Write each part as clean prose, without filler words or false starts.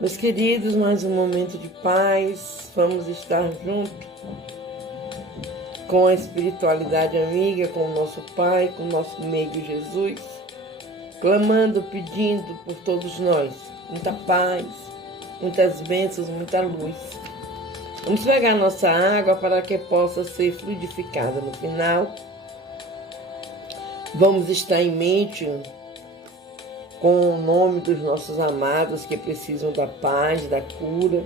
Meus queridos, mais um momento de paz. Vamos estar juntos com a espiritualidade amiga, com o nosso Pai, com o nosso meigo Jesus, clamando, pedindo por todos nós muita paz, muitas bênçãos, muita luz. Vamos pegar nossa água para que possa ser fluidificada no final. Vamos estar em mente com o nome dos nossos amados que precisam da paz, da cura.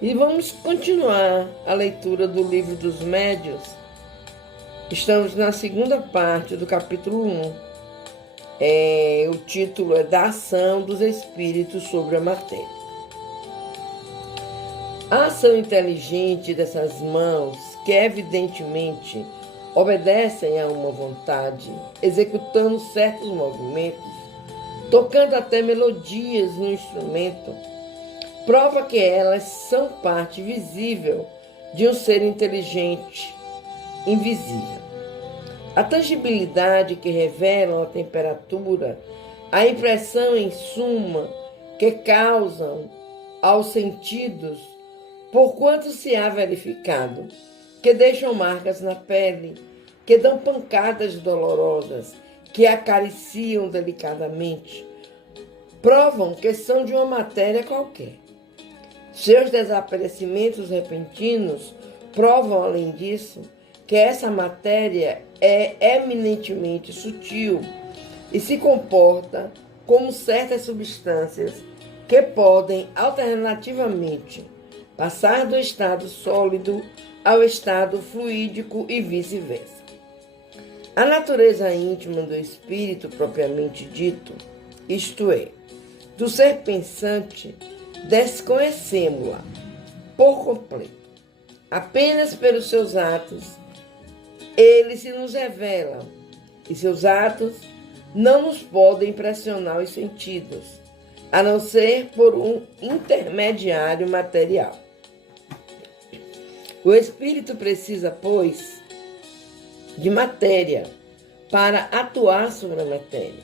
E vamos continuar a leitura do Livro dos Médiuns. Estamos na segunda parte do capítulo 1. O título é Da Ação dos Espíritos sobre a Matéria. A ação inteligente dessas mãos, que evidentemente obedecem a uma vontade, executando certos movimentos, tocando até melodias no instrumento, prova que elas são parte visível de um ser inteligente, invisível. A tangibilidade que revelam a temperatura, a impressão em suma que causam aos sentidos, porquanto se há verificado, que deixam marcas na pele, que dão pancadas dolorosas, que acariciam delicadamente, provam que são de uma matéria qualquer. Seus desaparecimentos repentinos provam, além disso, que essa matéria é eminentemente sutil e se comporta como certas substâncias que podem alternativamente passar do estado sólido ao estado fluídico e vice-versa. A natureza íntima do espírito propriamente dito, isto é, do ser pensante, desconhecemos-la por completo. Apenas pelos seus atos, ele se nos revela, e seus atos não nos podem impressionar os sentidos, a não ser por um intermediário material. O espírito precisa, pois, de matéria para atuar sobre a matéria.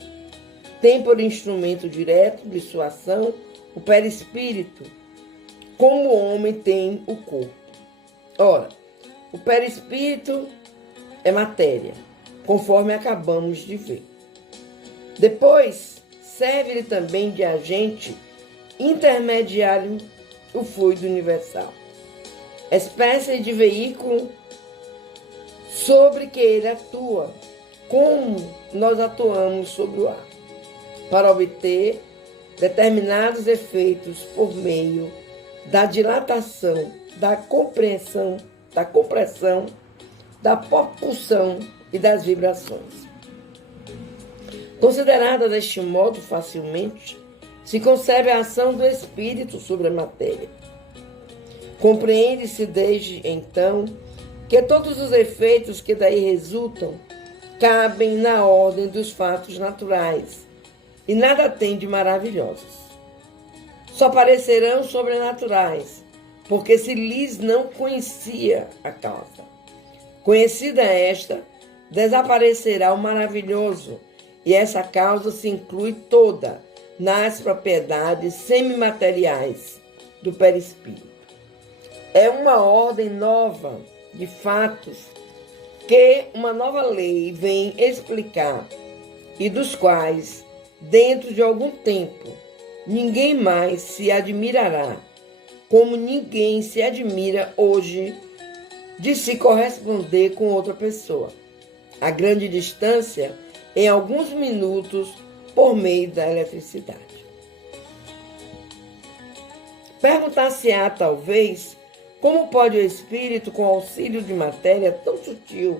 Tem por instrumento direto de sua ação o perispírito, como o homem tem o corpo. Ora, o perispírito é matéria, conforme acabamos de ver. Depois, serve-lhe também de agente intermediário o fluido universal, espécie de veículo sobre que ele atua, como nós atuamos sobre o ar, para obter determinados efeitos por meio da dilatação, da compressão, da propulsão e das vibrações. Considerada deste modo facilmente, se concebe a ação do espírito sobre a matéria. Compreende-se desde então que todos os efeitos que daí resultam cabem na ordem dos fatos naturais e nada tem de maravilhosos. Só parecerão sobrenaturais, porque se lhes não conhecia a causa. Conhecida esta, desaparecerá o maravilhoso, e essa causa se inclui toda nas propriedades semimateriais do perispírito. É uma ordem nova de fatos que uma nova lei vem explicar e dos quais, dentro de algum tempo, ninguém mais se admirará, como ninguém se admira hoje de se corresponder com outra pessoa, a grande distância em alguns minutos por meio da eletricidade. Perguntar-se-á, talvez, como pode o espírito, com auxílio de matéria tão sutil,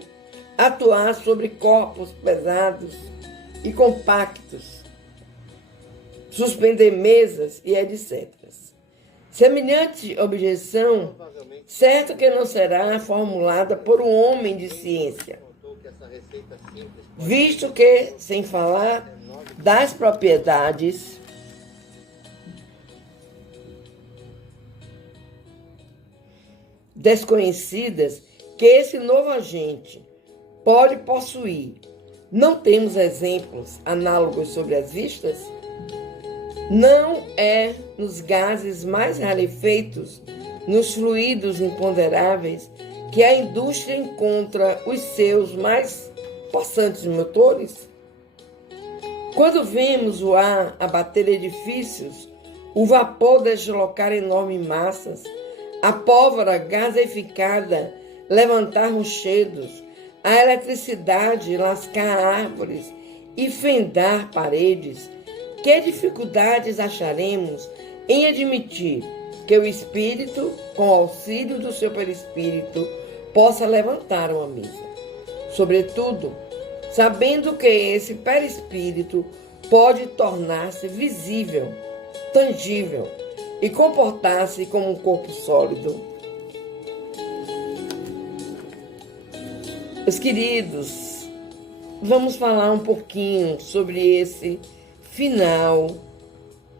atuar sobre corpos pesados e compactos, suspender mesas e etc. Semelhante objeção, certo que não será formulada por um homem de ciência, visto que, sem falar das propriedades desconhecidas que esse novo agente pode possuir, não temos exemplos análogos sobre as vistas? Não é nos gases mais rarefeitos, nos fluidos imponderáveis, que a indústria encontra os seus mais possantes motores? Quando vemos o ar abater edifícios, o vapor deslocar enormes massas, a pólvora gaseificada levantar rochedos, a eletricidade lascar árvores e fendar paredes, que dificuldades acharemos em admitir que o espírito, com o auxílio do seu perispírito, possa levantar uma mesa? Sobretudo, sabendo que esse perispírito pode tornar-se visível, tangível e comportar-se como um corpo sólido. Meus queridos, vamos falar um pouquinho sobre esse final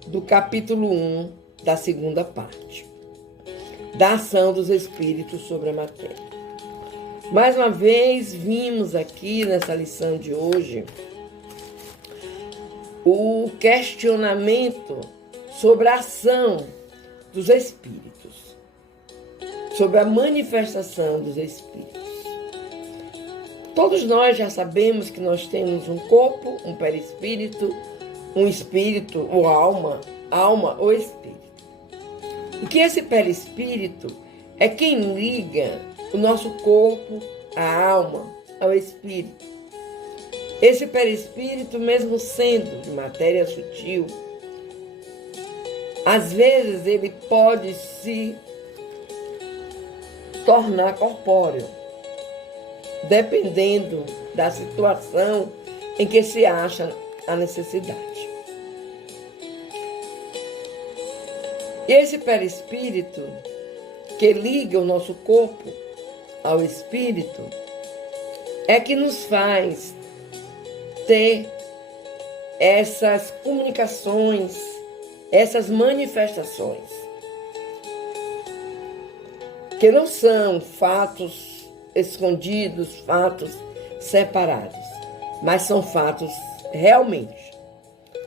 do capítulo 1 da segunda parte, da ação dos espíritos sobre a matéria. Mais uma vez, vimos aqui nessa lição de hoje o questionamento sobre a ação dos espíritos, sobre a manifestação dos espíritos. Todos nós já sabemos que nós temos um corpo, um perispírito, um espírito ou alma ou espírito. E que esse perispírito é quem liga o nosso corpo, a alma, ao espírito. Esse perispírito, mesmo sendo de matéria sutil, às vezes ele pode se tornar corpóreo, dependendo da situação em que se acha a necessidade. Esse perispírito que liga o nosso corpo ao espírito é que nos faz ter essas comunicações, essas manifestações, que não são fatos escondidos, fatos separados, mas são fatos realmente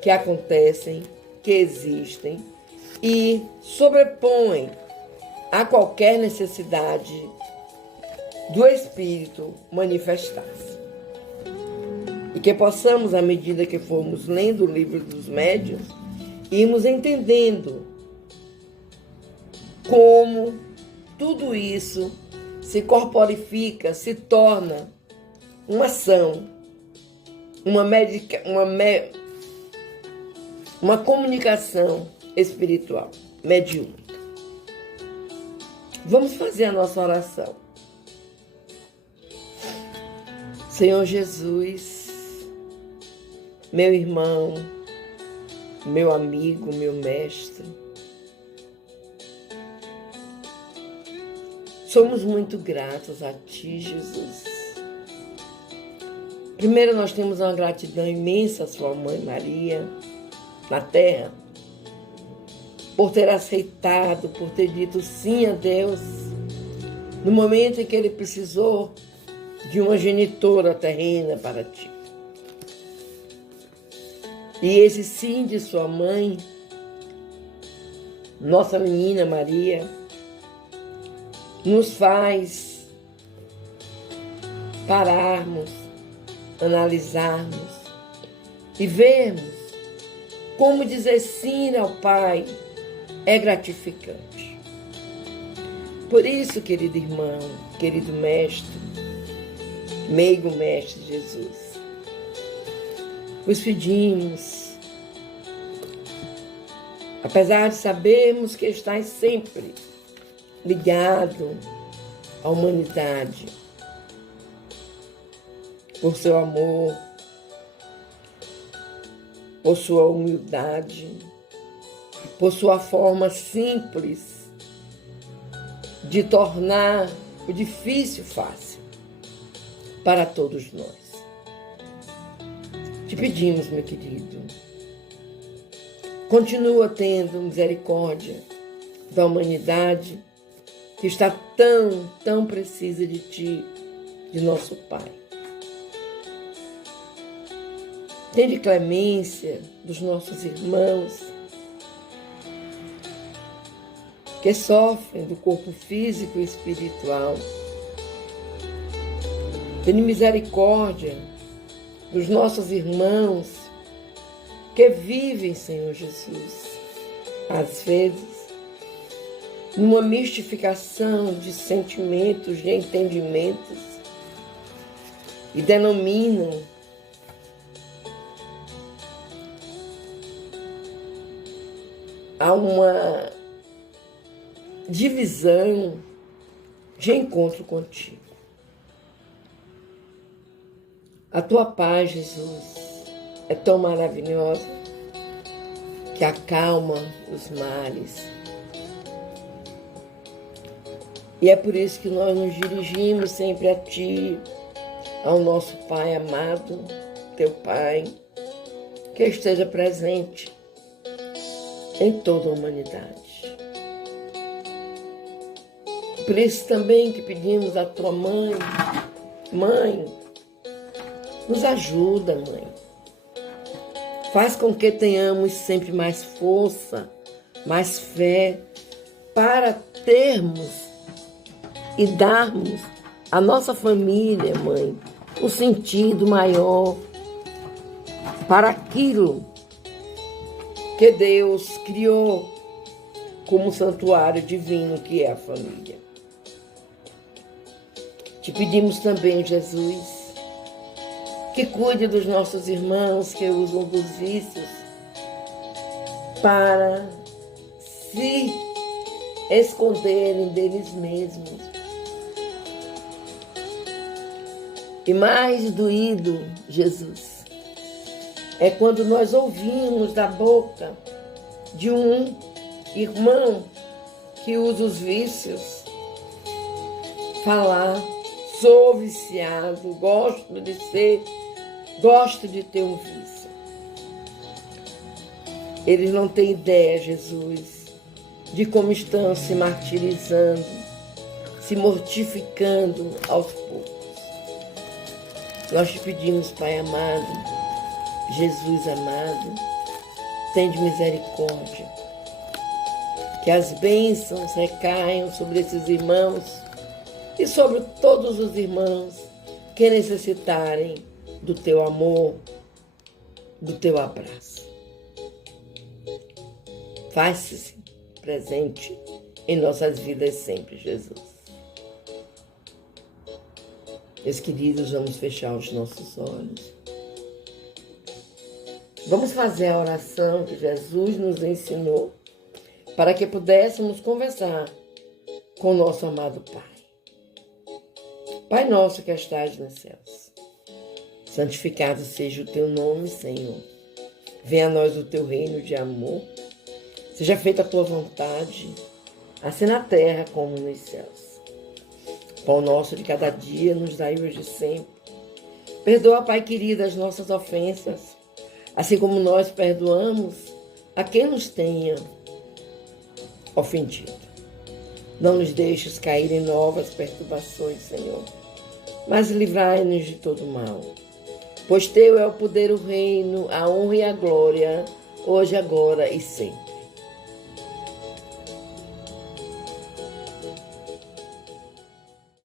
que acontecem, que existem e sobrepõem a qualquer necessidade do espírito manifestar-se. E que possamos, à medida que formos lendo o livro dos médiuns, irmos entendendo como tudo isso se corporifica, se torna uma ação, uma comunicação espiritual, mediúnica. Vamos fazer a nossa oração. Senhor Jesus, meu irmão, meu amigo, meu mestre, somos muito gratos a Ti, Jesus. Primeiro, nós temos uma gratidão imensa à Sua Mãe Maria, na terra, por ter aceitado, por ter dito sim a Deus, no momento em que Ele precisou de uma genitora terrena para Ti. E esse sim de Sua Mãe, nossa menina Maria, nos faz pararmos, analisarmos e vermos como dizer sim ao Pai é gratificante. Por isso, querido irmão, querido mestre, meigo mestre Jesus, vos pedimos, apesar de sabermos que estáis sempre ligado à humanidade, por seu amor, por sua humildade, por sua forma simples de tornar o difícil fácil para todos nós. Te pedimos, meu querido, continua tendo misericórdia da humanidade que está tão precisa de Ti, de nosso Pai. Tende clemência dos nossos irmãos que sofrem do corpo físico e espiritual. Tem misericórdia dos nossos irmãos que vivem, Senhor Jesus, às vezes, numa mistificação de sentimentos, de entendimentos, e denominam a uma divisão de encontro contigo. A tua paz, Jesus, é tão maravilhosa que acalma os males. E é por isso que nós nos dirigimos sempre a Ti, ao nosso Pai amado, Teu Pai, que esteja presente em toda a humanidade. Por isso também que pedimos à Tua Mãe, Mãe, nos ajuda, Mãe. Faz com que tenhamos sempre mais força, mais fé, para termos e darmos à nossa família, Mãe, um sentido maior para aquilo que Deus criou como santuário divino que é a família. Te pedimos também, Jesus, que cuide dos nossos irmãos que usam dos vícios para se esconderem deles mesmos. E mais doído, Jesus, é quando nós ouvimos da boca de um irmão que usa os vícios falar: sou viciado, gosto de ter um vício. Eles não têm ideia, Jesus, de como estão se martirizando, se mortificando aos poucos. Nós te pedimos, Pai amado, Jesus amado, tende misericórdia, que as bênçãos recaiam sobre esses irmãos e sobre todos os irmãos que necessitarem do Teu amor, do Teu abraço. Faz-se presente em nossas vidas sempre, Jesus. Meus queridos, vamos fechar os nossos olhos. Vamos fazer a oração que Jesus nos ensinou para que pudéssemos conversar com o nosso amado Pai. Pai nosso que estás nos céus, santificado seja o Teu nome, Senhor. Venha a nós o Teu reino de amor. Seja feita a Tua vontade, assim na terra como nos céus. Pão nosso de cada dia nos dai hoje e sempre. Perdoa, Pai querido, as nossas ofensas, assim como nós perdoamos a quem nos tenha ofendido. Não nos deixes cair em novas perturbações, Senhor, mas livrai-nos de todo mal. Pois Teu é o poder, o reino, a honra e a glória, hoje, agora e sempre.